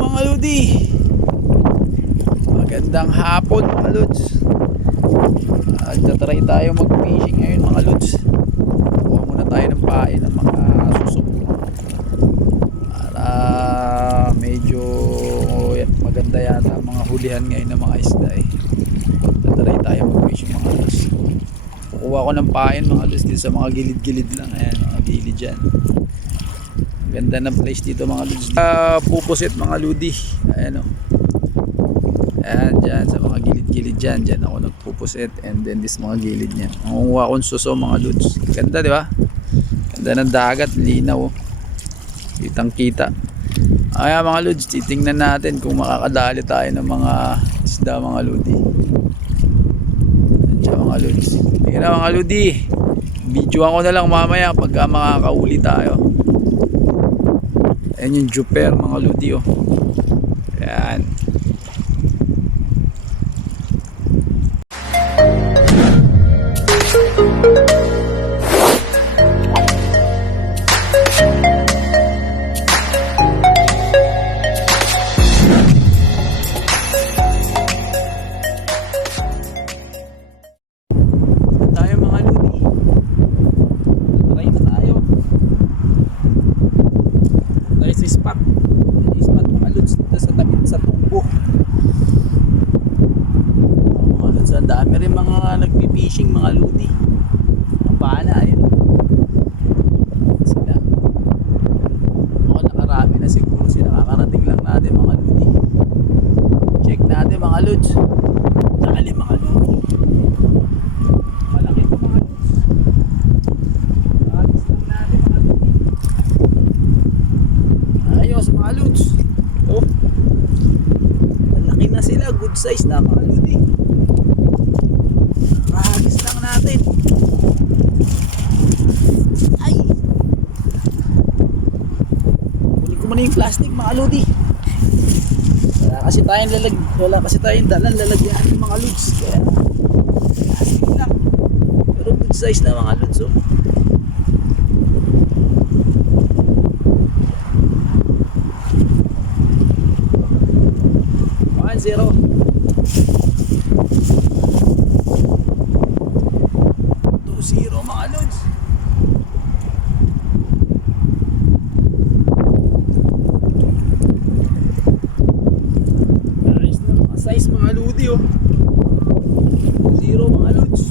mga lodi, magandang hapon mga lods. Tatry tayo mag fishing ngayon mga lods. Kuha muna tayo ng pain ng mga susok para medyo maganda yata ang mga hulihan ngayon ng mga isda eh. Tatry tayo mag fishing mga lods. Kukuha ko ng pain mga lods dito sa mga gilid-gilid lang. Ayan, mga gilid dyan. Ganda ng place dito mga lods. Pupusit mga lodi. Ayan o. Ayan dyan sa mga gilid-gilid dyan. Dyan ako nagpupusit. And then this mga gilid niya. Makukuha akong suso mga lods. Ganda di ba? Ganda ng dagat. Linaw o. Kitang kita. Ayan mga lods. Titingnan natin kung makakadali tayo ng mga isda mga lodi. Ayan mga lods. Tingnan na mga lodi. Videoan ko na lang mamaya pagka makakauli tayo. Ayan yung juper mga lodi oh. Ayan. Tayo mga lodi. Try na tayo. Tayo sa spot mga lods dito sa tabi sa tubo. Mga lods, ang dami rin mga nagpipishing mga lodi. Ang paana ayun sila. Mga nakarami na siguro sila, kakarating lang natin mga lodi. Check natin mga lods. Dali mga lodi. Malaki ito mga lods. Alis lang natin mga lodi. Ayos mga lods. Oh, malaki na sila, good size na mga lodi. Alis lang natin. Ay, kunin ko muna yung plastic mga lodi. Wala kasi tayong dalang lalagyan ng mga lods. Kaya plastic lang. Pero good size na mga lods oh. Zero. Zero mga lods. Nice na mga size mga lodi oh. Zero mga lods.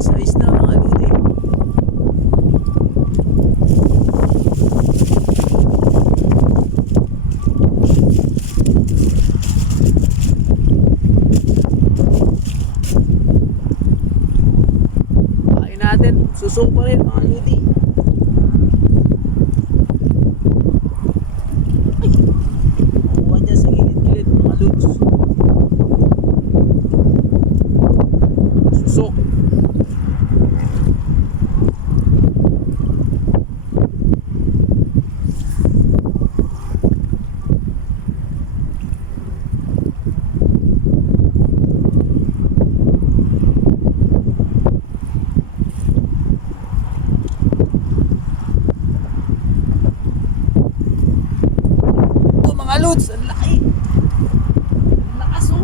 Size na mga lodi. Natin, susong pa rin mga lodi. Ay, makuha niya sa gilid-gilid mga lods. Susok. Lods, ang laki. Ang lakas oh.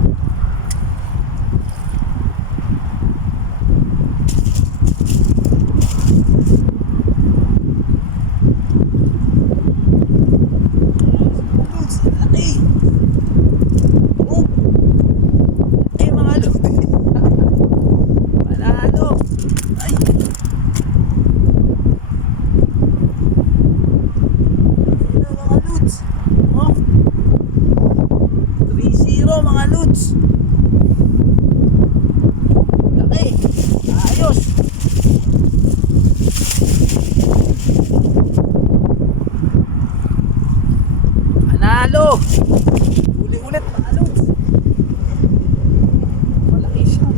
Lods, ang laki. Oh. Eh mga lods. Panalo. Ay. Ano mga lods. Oh. 3-0 mga lods. Laki. Ayos. Panalo. Uli ulit mga lods. Malaki siya.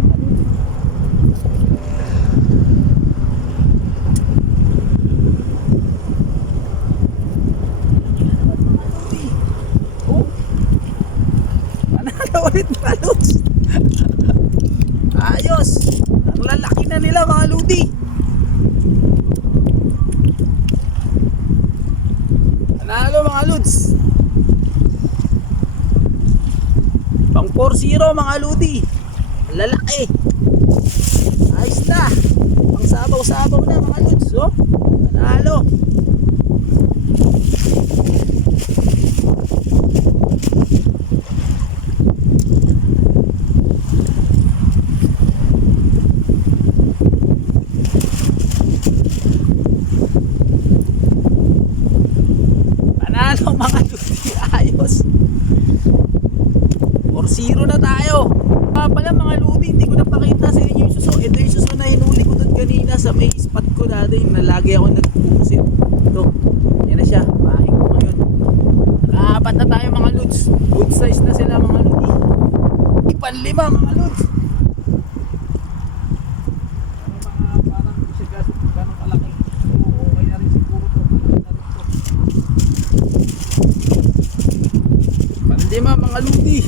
Oh. Panalo ulit mga lods. Ayos. Ang lalaki na nila mga ludi. Panalo mga lods. Pang 4-0 mga ludi. Ang lalaki. Ayos na. Pang sabaw-sabaw na mga lods. Oh, panalo. Panalo mga ludi. Ayos. 4-0 na tayo. Pala mga ludi, hindi ko napakita sa inyo yung suso. Ito yung suso na hinuli ko doon kanina sa may spot ko dati na lagi ako nagpupusit. Ito, yan na siya. Pahain ko ngayon. Nakaapat na tayo mga lods. Good size na sila mga ludi. Ipan-5 mga lods. Parang hindi siya gano'ng kalaki. So, okay na rin siguro ito. Ipan-5 mga ludi.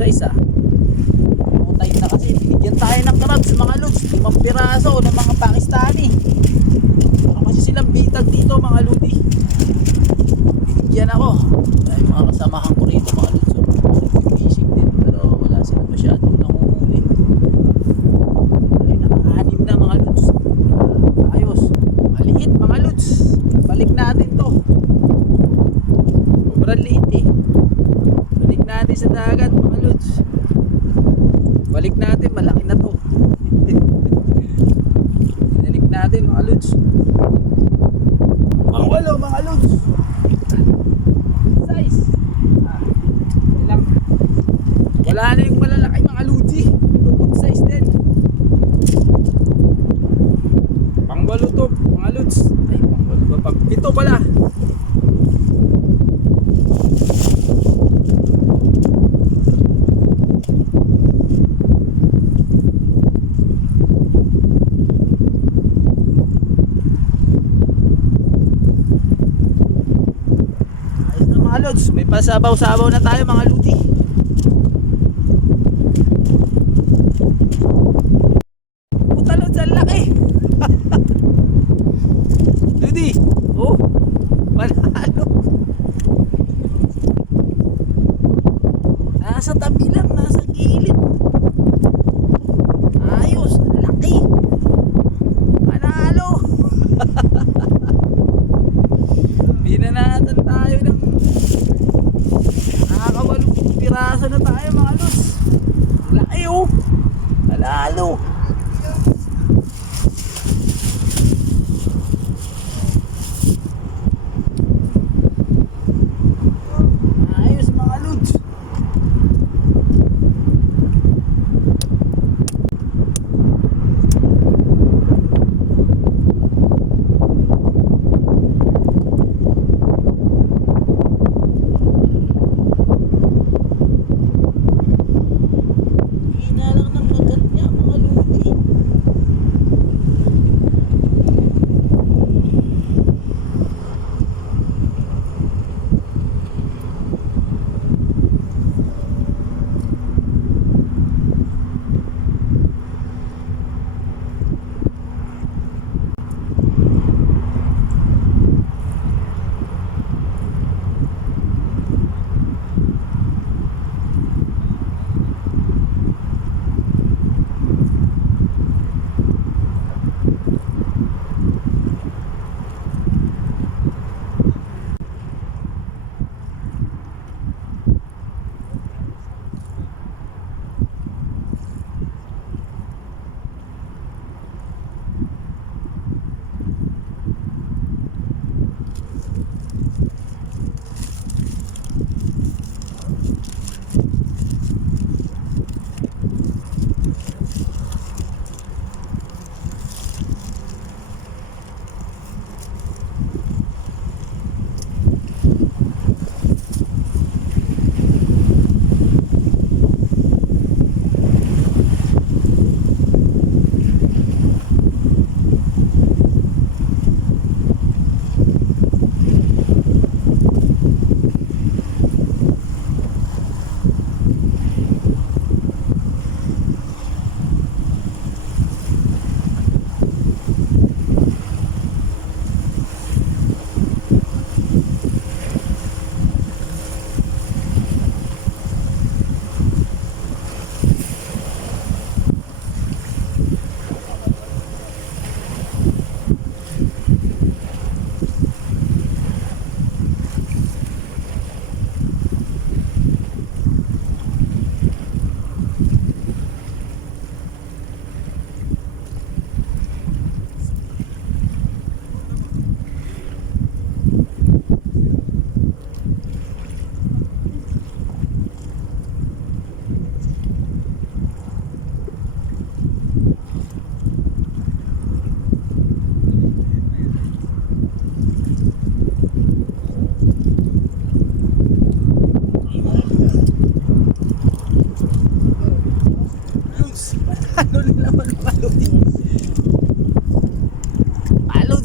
Size Utay na kasi. Bigyan tayo ng crabs mga lods. 5 piraso ng mga Pakistani. Baka kasi silang bitag dito mga lodi. Binigyan ako. Dahil mga kasamahan ko rito mga lods. Fishing din pero wala sila masyadong nakuhuli. Ay naka-anim na mga lods. Ayos. Maliit mga lods. Balik natin to. Sobrang liit eh. Balik natin sa dagat mga lods. Balik natin, malaki na to. Binalik natin mga lods. Mga walo mga lods. Size ilang. Wala na yung malalaki mga lodi. Good size din. Pang 8 to mga lods. Ay pang 8 ba? Pang 7 pala. May pasabaw-sabaw na tayo mga ludi. Puta lods, ang laki. Ludi. Oh, panalo. Nasa tabi lang, nasa gilid. Ayos, ang laki. Panalo. Binanatan tayo ng nakakawalong piraso na tayo mga lods. Laki oh. Panalo. Ayos mga lods.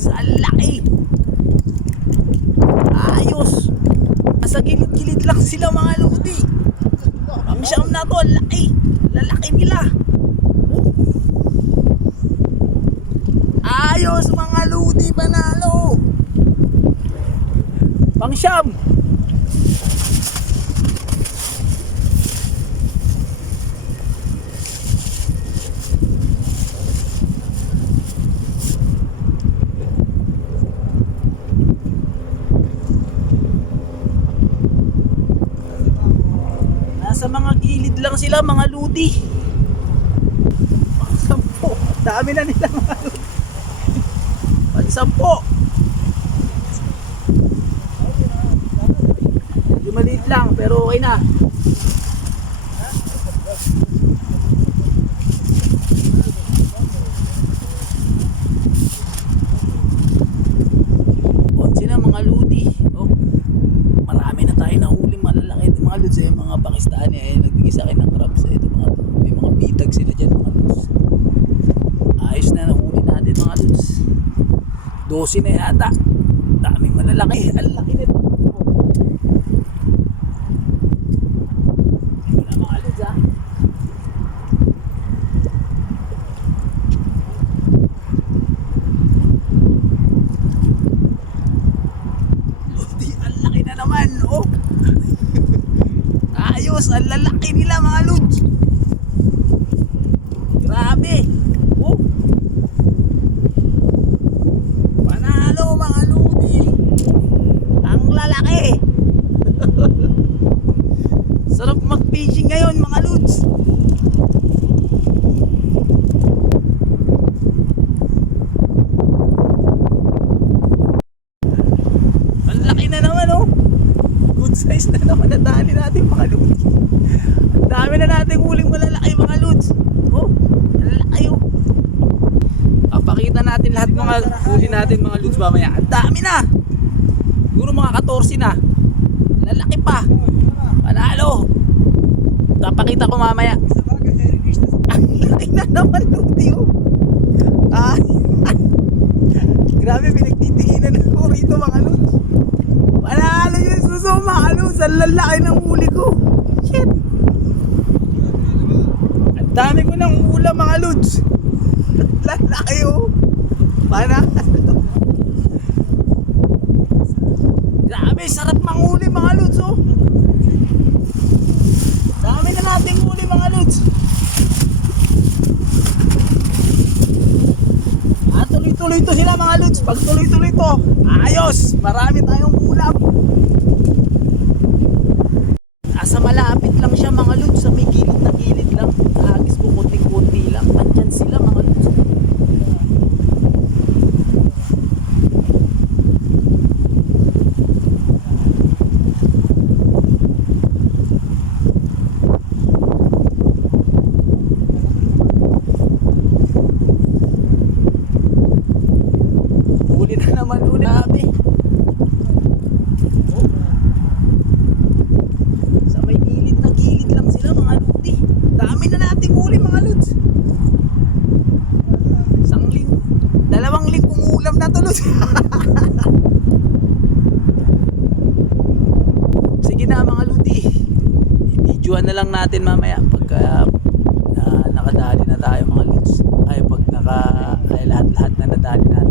lods, ang laki. Ayos. Nasa gilid-gilid lang sila mga lodi. Ang siyam na to, ang laki. Lalaki nila. Oh. Ayos mga lodi, panalo. Pang siyam. Nasa mga gilid lang sila mga lodi. Pang-sampo. Dami na nila mga lodi. Pang-sampo. Medyo maliit lang pero okay na. Onsi na mga lodi. Oh. Marami na tayo nahuli malalaki mga lods eh, mga Pakistani eh, nagbigay sa akin ng crabs eh, ito mga to, may mga bitag sila dyan mga lods. Ayos na nahuli natin mga lods, 12 na yata, daming malalaki, ang laki nito. Wala mga lods ha. Lodi, ang laki na naman oh. Ayos, ang lalaki nila mga lods. Grabe. Oh. Panalo mga lodi. Ang lalaki. Sarap mag-fishing ngayon mga lods. Ang laki na naman oh. Good size na naman ang dali natin mga lods. Ang dami na natin huling malalaki mga lods. Oh, ang lalaki oh. Papakita natin lahat mga huli natin mga lods mamaya. Ang dami na. Siguro mga 14 na. Lalaki pa. Panalo. Papakita ko mamaya. Ang laki na naman lodi oh. Ah. Grabe pinagtitinginan ako rito mga lods. Panalo yung suso mga lods. Ang lalaki ng huli ko. Shit. Ang dami ko ng ulam mga lods. Lalaki oh. Panalo. Grabe sarap manghuli mga lods oh. Dami na nating huli mga lods. Tuloy-tuloy to sila mga lods. Pag tuloy-tuloy to, ayos. Marami tayong ulam. Asa malapit lang siya mga lods. Sa may gilid na gilid lang. Hagis ko kunti-kunti lang. Andyan sila mga lods. Huli na naman huli. Grabe. Oh. Sa may gilid na gilid lang sila mga lodi. Dami na nating huli mga lods. Isang dalawang lingkong ulam na to lods. Sige na mga lodi. I-videoan na lang natin mamaya pagka nakadali na tayo mga lods. Ay pag lahat-lahat na nadali natin.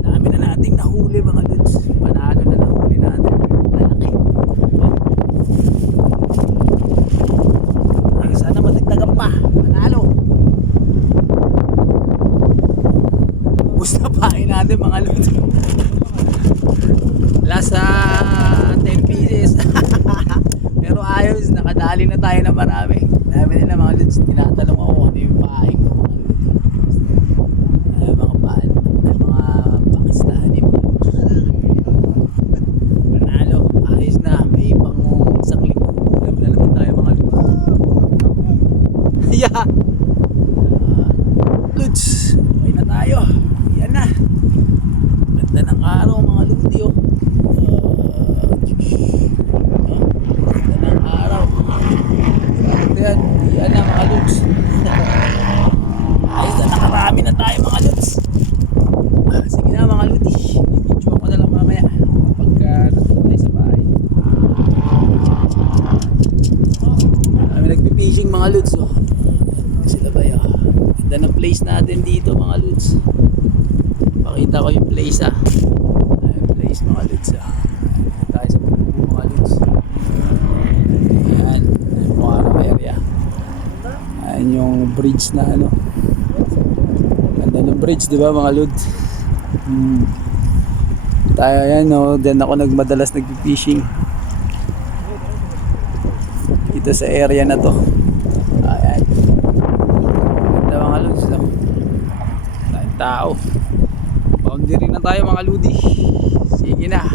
Dami na nating nahuli mga lods. Panalo na nahuli natin. Lalaki. Ay, sana matagdagan pa. Panalo. Ubus na pain natin mga lods. Lasa 10 pieces. Pero ayos, nakadali na tayo na marami. Dami nila mga lods. Tinatanong ako ano yung pain ko mga lods. Mga pain. Mga Pakistani mga lods. Panalo. Ayos na. May pang isang linggo. Alam na naman tayo mga lods. Yeah. Lods. Okay na tayo. Yan na. Ganda ng araw mga lodi oh. Ganda ng araw. lods. Ayos na, nakarami na tayo mga lods. Sige na mga lodi, i-video ko na lang mamaya pagka nandun tayo sa bahay. Kami nagpipishing mga lods. Oh. Sila ba yun? Ganda ng place natin dito mga lods. Pakita ko yung place yung place mga lods. Dito tayo sa Pugo mga lods. Ayan, yung Muara area. Ayan yung bridge na ano. Ganda ng bridge, di ba mga lods? Tayo yan, no? Diyan ako madalas nagpipishing dito sa area na to. Ayan, ganda mga lods, no? Tayong tao, boundary na tayo mga lodi. Sige na.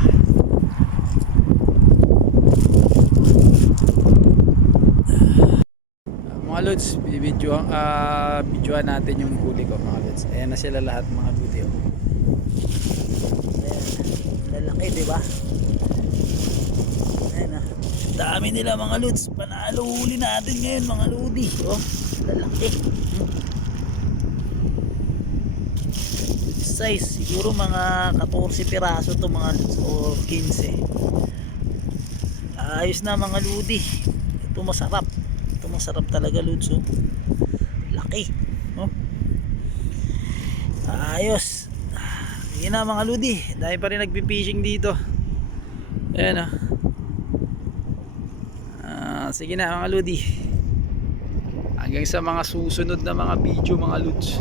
Mga lods, videoan natin yung huli ko mga lods. Ayan na sila lahat mga lodi. Lalaki, diba? Ayan na. Dami nila mga lods. Panalo huli natin ngayon mga lodi. Oh, lalaki. Size, siguro mga 14 piraso to mga lods o 15. Ayos na mga lodi. Ito masarap. Ito masarap talaga lods. Oh. Laki. Oh. Ayos. Sige na mga lodi, dahil pa rin nagpipishing dito. Ayan sige na mga lodi, hanggang sa mga susunod na mga video mga lods.